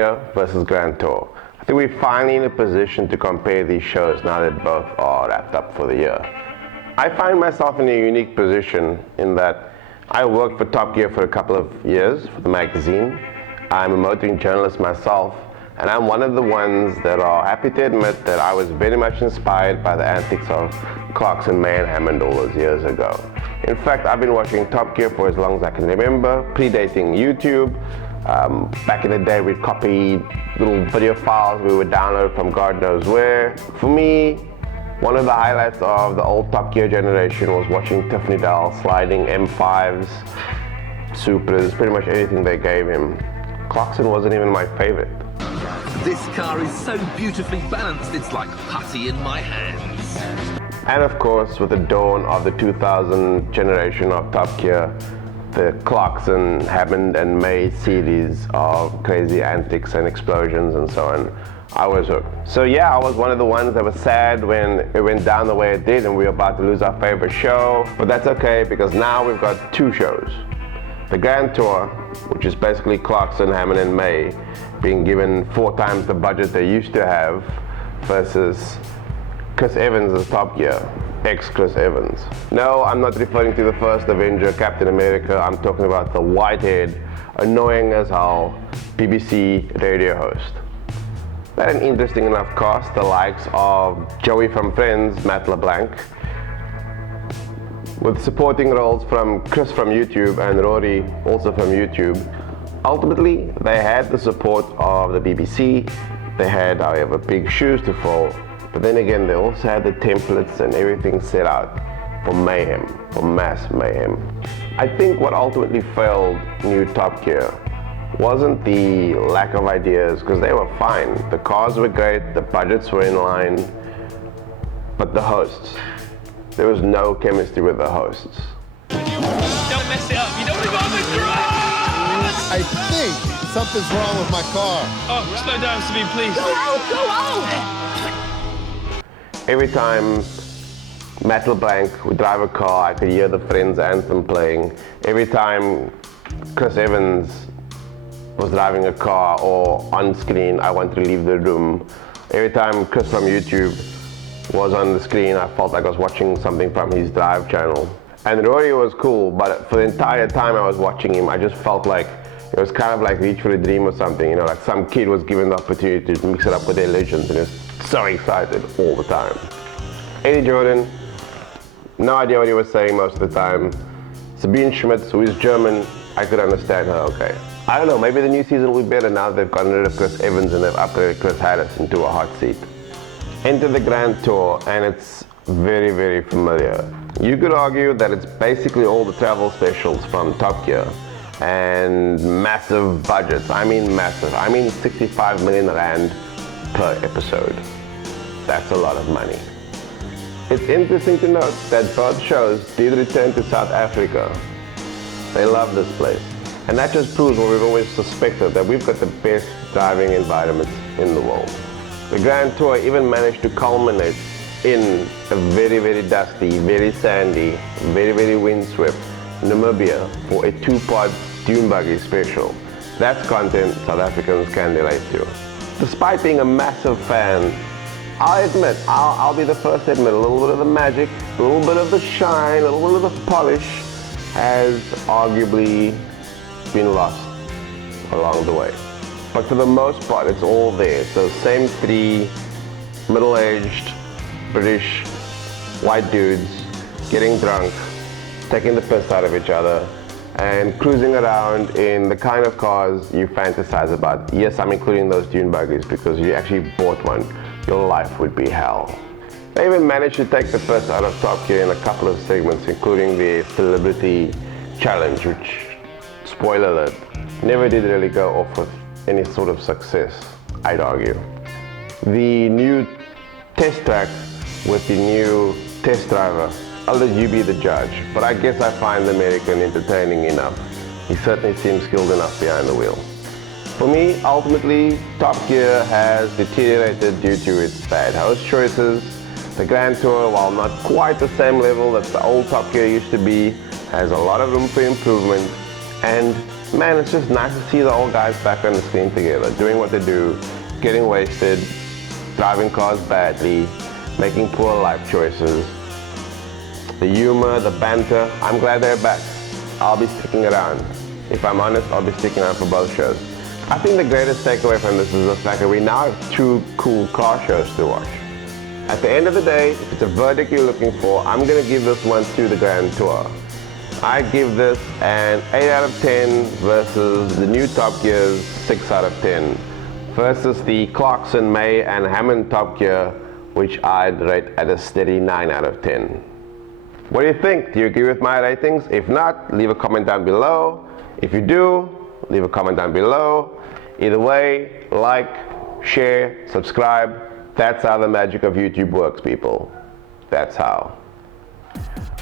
Gear versus Grand Tour. I think we're finally in a position to compare these shows now that both are wrapped up for the year. I find myself in a unique position in that I worked for Top Gear for a couple of years for the magazine. I'm a motoring journalist myself, and I'm one of the ones that are happy to admit that I was very much inspired by the antics of Clarkson, May and Hammond all those years ago. In fact, I've been watching Top Gear for as long as I can remember, predating YouTube. Back in the day, we'd copy little video files we would download from God knows where. For me, one of the highlights of the old Top Gear generation was watching Tiffany Dell sliding M5s, Supras, pretty much anything they gave him. Clarkson wasn't even my favorite. This car is so beautifully balanced, it's like putty in my hands. And of course, with the dawn of the 2000 generation of Top Gear, the Clarkson, Hammond and May series of crazy antics and explosions and so on, I was hooked. So yeah, I was one of the ones that was sad when it went down the way it did and we were about to lose our favorite show. But that's okay, because now we've got two shows. The Grand Tour, which is basically Clarkson, Hammond and May being given 4 times the budget they used to have, versus Chris Evans' Top Gear, ex-Chris Evans. No, I'm not referring to the first Avenger, Captain America. I'm talking about the white-haired, annoying as hell BBC radio host. They had an interesting enough cast, the likes of Joey from Friends, Matt LeBlanc, with supporting roles from Chris from YouTube and Rory, also from YouTube. Ultimately, they had the support of the BBC. They had, however, big shoes to fill. But then again, they also had the templates and everything set out for mayhem, for mass mayhem. I think what ultimately failed new Top Gear wasn't the lack of ideas, because they were fine. The cars were great, the budgets were in line, but the hosts. There was no chemistry with the hosts. Don't mess it up, you don't want to go on the grass! I think something's wrong with my car. Oh, slow down, Sabine, please. Go out! Every time Matt LeBlanc would drive a car, I could hear the Friends anthem playing. Every time Chris Evans was driving a car or on screen, I want to leave the room. Every time Chris from YouTube was on the screen, I felt like I was watching something from his Drive channel. And Rory was cool, but for the entire time I was watching him, I just felt like it was kind of like Reach for a Dream or something, you know, like some kid was given the opportunity to mix it up with their legends and he was so excited all the time. Eddie Jordan, no idea what he was saying most of the time. Sabine Schmitz, who is German, I could understand her okay. I don't know, maybe the new season will be better now that they've gotten rid of Chris Evans and they've upgraded Chris Harris into a hot seat. Enter the Grand Tour, and it's very, very familiar. You could argue that it's basically all the travel specials from Top Gear and massive budgets. I mean massive. I mean 65 million rand per episode. That's a lot of money. It's interesting to note that both shows did return to South Africa. They love this place. And that just proves what we've always suspected, that we've got the best driving environments in the world. The Grand Tour even managed to culminate in a very, very dusty, very sandy, very, very windswept Namibia for a 2-part dune buggy special. That's content South Africans can relate to. Despite being a massive fan, I'll admit, I'll be the first to admit, a little bit of the magic, a little bit of the shine, a little bit of the polish has arguably been lost along the way. But for the most part, it's all there. So same 3 middle-aged British white dudes getting drunk, taking the piss out of each other, and cruising around in the kind of cars you fantasize about. Yes, I'm including those dune buggies, because if you actually bought one, your life would be hell. They even managed to take the piss out of Top Gear in a couple of segments, including the Celebrity Challenge, which, spoiler alert, never did really go off with any sort of success, I'd argue. The new test track with the new test driver, I'll let you be the judge, but I guess I find the American entertaining enough. He certainly seems skilled enough behind the wheel. For me, ultimately, Top Gear has deteriorated due to its bad host choices. The Grand Tour, while not quite the same level that the old Top Gear used to be, has a lot of room for improvement, and man, it's just nice to see the old guys back on the screen together, doing what they do, getting wasted, driving cars badly, making poor life choices. The humor, the banter, I'm glad they're back. I'll be sticking around. If I'm honest, I'll be sticking around for both shows. I think the greatest takeaway from this is the fact that we now have two cool car shows to watch. At the end of the day, if it's a verdict you're looking for, I'm going to give this one to the Grand Tour. I give this an 8 out of 10 versus the new TopGear's 6 out of 10 versus the Clarkson, May and Hammond TopGear, which I'd rate at a steady 9 out of 10. What do you think? Do you agree with my ratings? If not, leave a comment down below. If you do, leave a comment down below. Either way, like, share, subscribe. That's how the magic of YouTube works, people. That's how.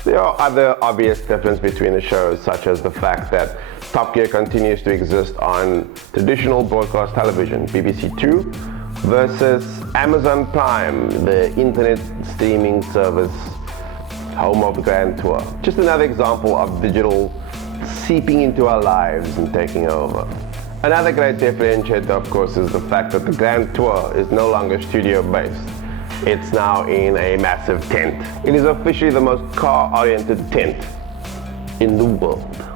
There are other obvious differences between the shows, such as the fact that TopGear continues to exist on traditional broadcast television, BBC 2, versus Amazon Prime, the internet streaming service, home of the Grand Tour. Just another example of digital seeping into our lives and taking over. Another great differentiator, of course, is the fact that the Grand Tour is no longer studio-based. It's now in a massive tent. It is officially the most car-oriented tent in the world.